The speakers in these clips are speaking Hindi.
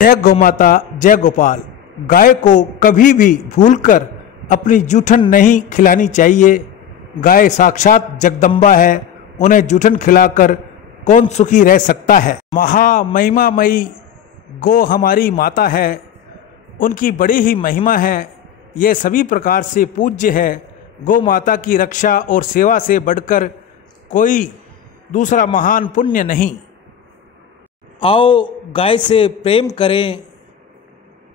जय गौमाता जय गोपाल। गाय को कभी भी भूलकर अपनी जूठन नहीं खिलानी चाहिए। गाय साक्षात जगदम्बा है, उन्हें जूठन खिलाकर कौन सुखी रह सकता है। महामहिमामयी गौ हमारी माता है, उनकी बड़ी ही महिमा है, ये सभी प्रकार से पूज्य है। गौ माता की रक्षा और सेवा से बढ़कर कोई दूसरा महान पुण्य नहीं। आओ गाय से प्रेम करें।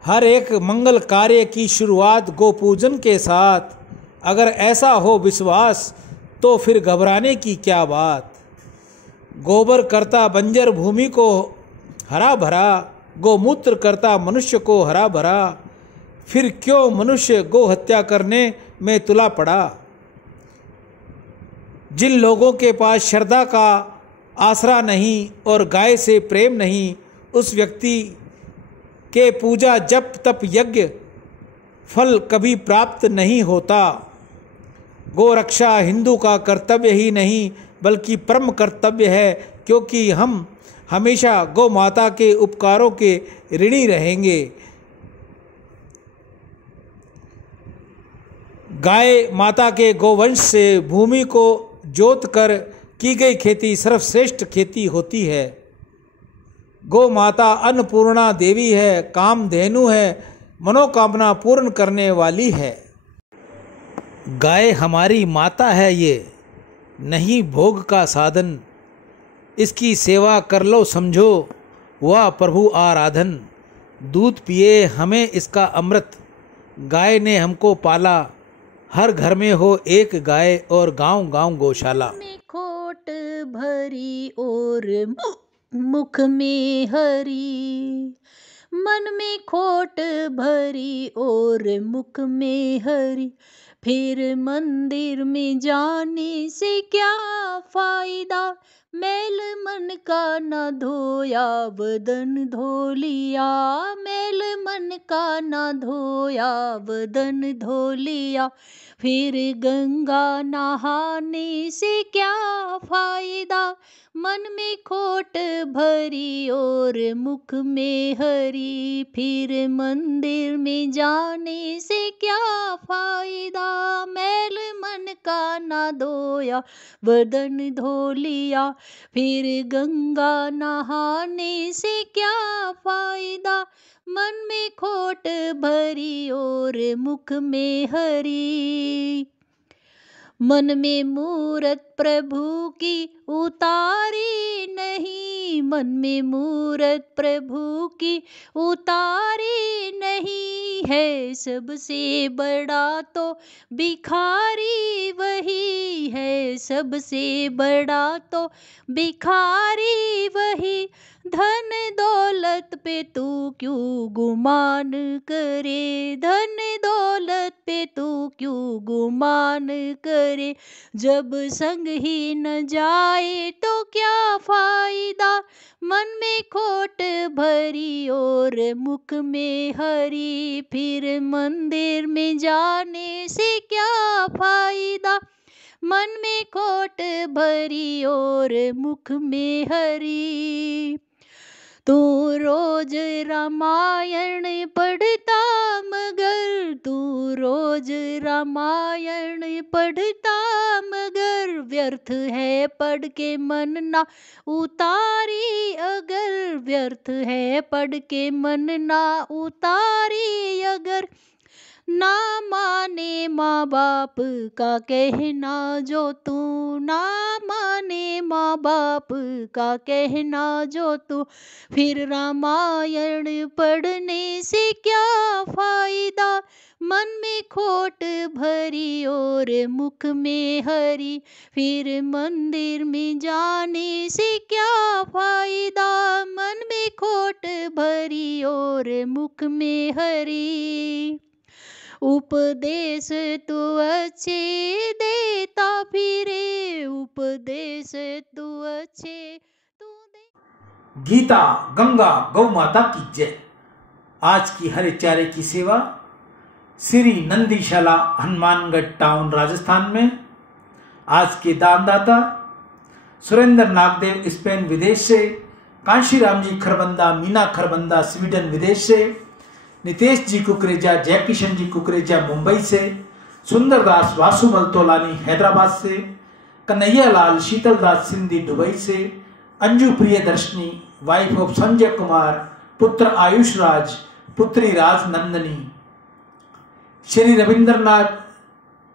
हर एक मंगल कार्य की शुरुआत गौ पूजन के साथ। अगर ऐसा हो विश्वास तो फिर घबराने की क्या बात। गोबर करता बंजर भूमि को हरा भरा, गोमूत्र करता मनुष्य को हरा भरा। फिर क्यों मनुष्य गौ हत्या करने में तुला पड़ा। जिन लोगों के पास श्रद्धा का आसरा नहीं और गाय से प्रेम नहीं, उस व्यक्ति के पूजा जप तप यज्ञ फल कभी प्राप्त नहीं होता। गौ रक्षा हिंदू का कर्तव्य ही नहीं बल्कि परम कर्तव्य है, क्योंकि हम हमेशा गौ माता के उपकारों के ऋणी रहेंगे। गाय माता के गोवंश से भूमि को जोत कर की गई खेती सर्वश्रेष्ठ खेती होती है। गौ माता अन्नपूर्णा देवी है, कामधेनु है, मनोकामना पूर्ण करने वाली है। गाय हमारी माता है, ये नहीं भोग का साधन। इसकी सेवा कर लो समझो वह प्रभु आराधन। दूध पिए हमें इसका अमृत, गाय ने हमको पाला। हर घर में हो एक गाय और गांव गांव गौशाला। खोट भरी और मुख में हरी, मन में खोट भरी और मुख में हरी। फिर मंदिर में जाने से क्या फायदा। मैल मन का न धोया बदन धो लिया। मैल मन का न धोया बदन धो लिया। फिर गंगा नहाने से क्या फायदा। मन में खोट भरी और मुख में हरी। फिर मंदिर में जाने से क्या फायदा। मैल मन का ना धोया बदन धो लिया। फिर गंगा नहाने से क्या फायदा। मन में खोट भरी और मुख में हरी। मन में मूरत प्रभु की उतारी नहीं। मन में मूरत प्रभु की उतारी नहीं है। सबसे बड़ा तो भिखारी वही है। सबसे बड़ा तो भिखारी वही। धन दौलत पे तू क्यों गुमान करे। धन दौलत पे तू क्यों गुमान करे। जब संग ही न जाए तो क्या फायदा। मन में खोट भरी और मुख में हरी। फिर मंदिर में जाने से क्या फायदा। मन में खोट भरी और मुख में हरी। तू रोज रामायण पढ़ता मगर, तू रोज रामायण पढ़ता मगर। व्यर्थ है पढ़ के मन ना उतारी अगर। व्यर्थ है पढ़ के मन ना उतारी अगर। ना माने माँ बाप का कहना जो तू। ना माने माँ बाप का कहना जो तू। फिर रामायण पढ़ने से क्या फायदा। मन में खोट भरी और मुख में हरी। फिर मंदिर में जाने से क्या फायदा। मन में खोट भरी और मुख में हरी। उपदेश तू अच्छे देता फिरे। उपदेश तू अच्छे तू दे। गीता गंगा गौ माता की जय। आज की हरे चारे की सेवा श्री नंदीशाला हनुमानगढ़ टाउन राजस्थान में। आज के दानदाता सुरेंद्र नागदेव स्पेन विदेश से कांशीराम जी खरबंदा, मीना खरबंदा स्वीडन विदेश से, नितेश जी कुकरेजा, जयकिशन जी कुकरेजा मुंबई से, सुंदरदास वासुमल तोलानी हैदराबाद से, कन्हैया लाल शीतलदास सिंधी दुबई से, अंजू प्रियदर्शनी वाइफ ऑफ संजय कुमार, पुत्र आयुष राज, पुत्री राज नंदनी। श्री रविंद्रनाथ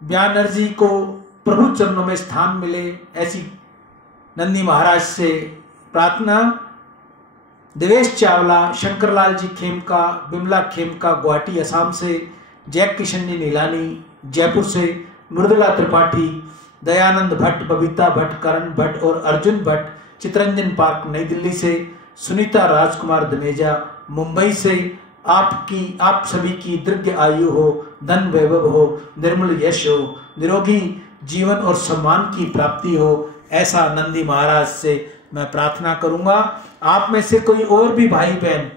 ब्यानर्जी को प्रभु चरणों में स्थान मिले, ऐसी नंदी महाराज से प्रार्थना। देवेश चावला, शंकरलाल जी खेमका, बिमला खेमका गुवाहाटी असम से, जय किशन जी नीलानी जयपुर से, मृदुला त्रिपाठी, दयानंद भट्ट, बबीता भट्ट, करण भट्ट और अर्जुन भट्ट चितरंजन पार्क नई दिल्ली से, सुनीता राजकुमार दमेजा मुंबई से। आप सभी की दीर्घ आयु हो, धन वैभव हो, निर्मल यश हो, निरोगी जीवन और सम्मान की प्राप्ति हो, ऐसा नंदी महाराज से मैं प्रार्थना करूंगा। आप में से कोई और भी भाई बहन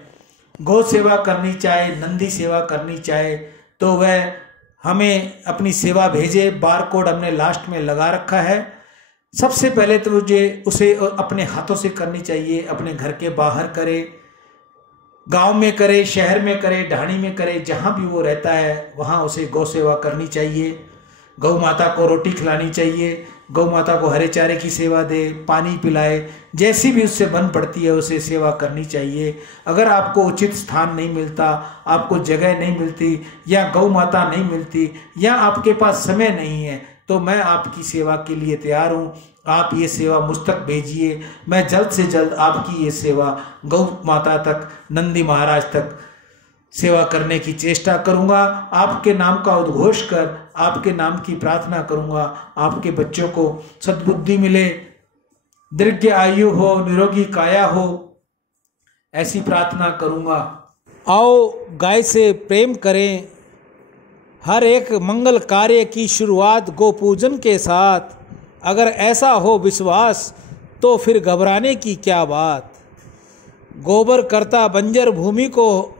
गौ सेवा करनी चाहे, नंदी सेवा करनी चाहे, तो वह हमें अपनी सेवा भेजे। बार कोड हमने लास्ट में लगा रखा है। सबसे पहले तो उसे अपने हाथों से करनी चाहिए, अपने घर के बाहर करे, गांव में करे, शहर में करे, ढाणी में करे, जहां भी वो रहता है वहां उसे गौ सेवा करनी चाहिए। गौ माता को रोटी खिलानी चाहिए, गौ माता को हरे चारे की सेवा दे, पानी पिलाए, जैसी भी उससे बन पड़ती है उसे सेवा करनी चाहिए। अगर आपको उचित स्थान नहीं मिलता, आपको जगह नहीं मिलती, या गौ माता नहीं मिलती, या आपके पास समय नहीं है, तो मैं आपकी सेवा के लिए तैयार हूँ। आप ये सेवा मुझ तक भेजिए, मैं जल्द से जल्द आपकी ये सेवा गौ माता तक, नंदी महाराज तक सेवा करने की चेष्टा करूंगा। आपके नाम का उद्घोष कर आपके नाम की प्रार्थना करूंगा। आपके बच्चों को सद्बुद्धि मिले, दीर्घ आयु हो, निरोगी काया हो, ऐसी प्रार्थना करूंगा। आओ गाय से प्रेम करें। हर एक मंगल कार्य की शुरुआत गो पूजन के साथ। अगर ऐसा हो विश्वास तो फिर घबराने की क्या बात। गोबर करता बंजर भूमि को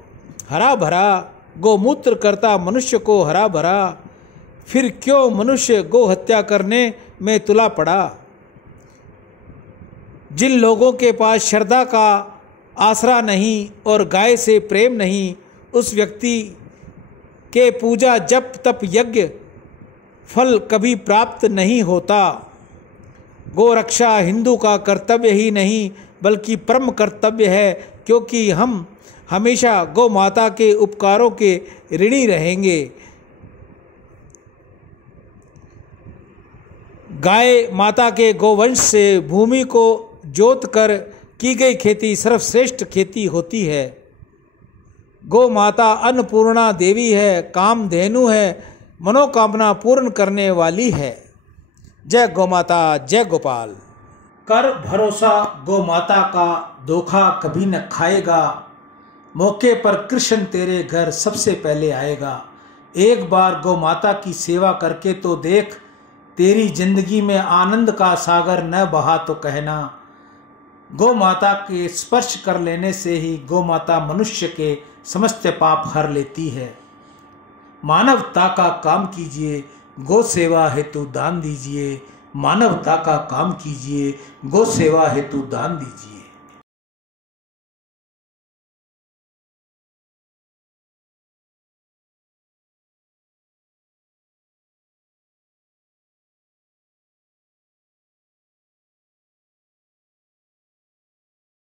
हरा भरा, गोमूत्र करता मनुष्य को हरा भरा, फिर क्यों मनुष्य गो हत्या करने में तुला पड़ा। जिन लोगों के पास श्रद्धा का आसरा नहीं और गाय से प्रेम नहीं, उस व्यक्ति के पूजा जप तप यज्ञ फल कभी प्राप्त नहीं होता। गो रक्षा हिंदू का कर्तव्य ही नहीं बल्कि परम कर्तव्य है, क्योंकि हम हमेशा गौ माता के उपकारों के ऋणी रहेंगे। गाय माता के गोवंश से भूमि को जोत कर की गई खेती सर्वश्रेष्ठ खेती होती है। गौ माता अन्नपूर्णा देवी है, कामधेनु है, मनोकामना पूर्ण करने वाली है। जय गौ माता, जय गोपाल। कर भरोसा गौ माता का, धोखा कभी न खाएगा। मौके पर कृष्ण तेरे घर सबसे पहले आएगा। एक बार गौ माता की सेवा करके तो देख, तेरी जिंदगी में आनंद का सागर न बहा तो कहना। गौ माता के स्पर्श कर लेने से ही गौ माता मनुष्य के समस्त पाप हर लेती है। मानवता का काम कीजिए, गौ सेवा हेतु दान दीजिए। मानवता का काम कीजिए, गौ सेवा हेतु दान दीजिए।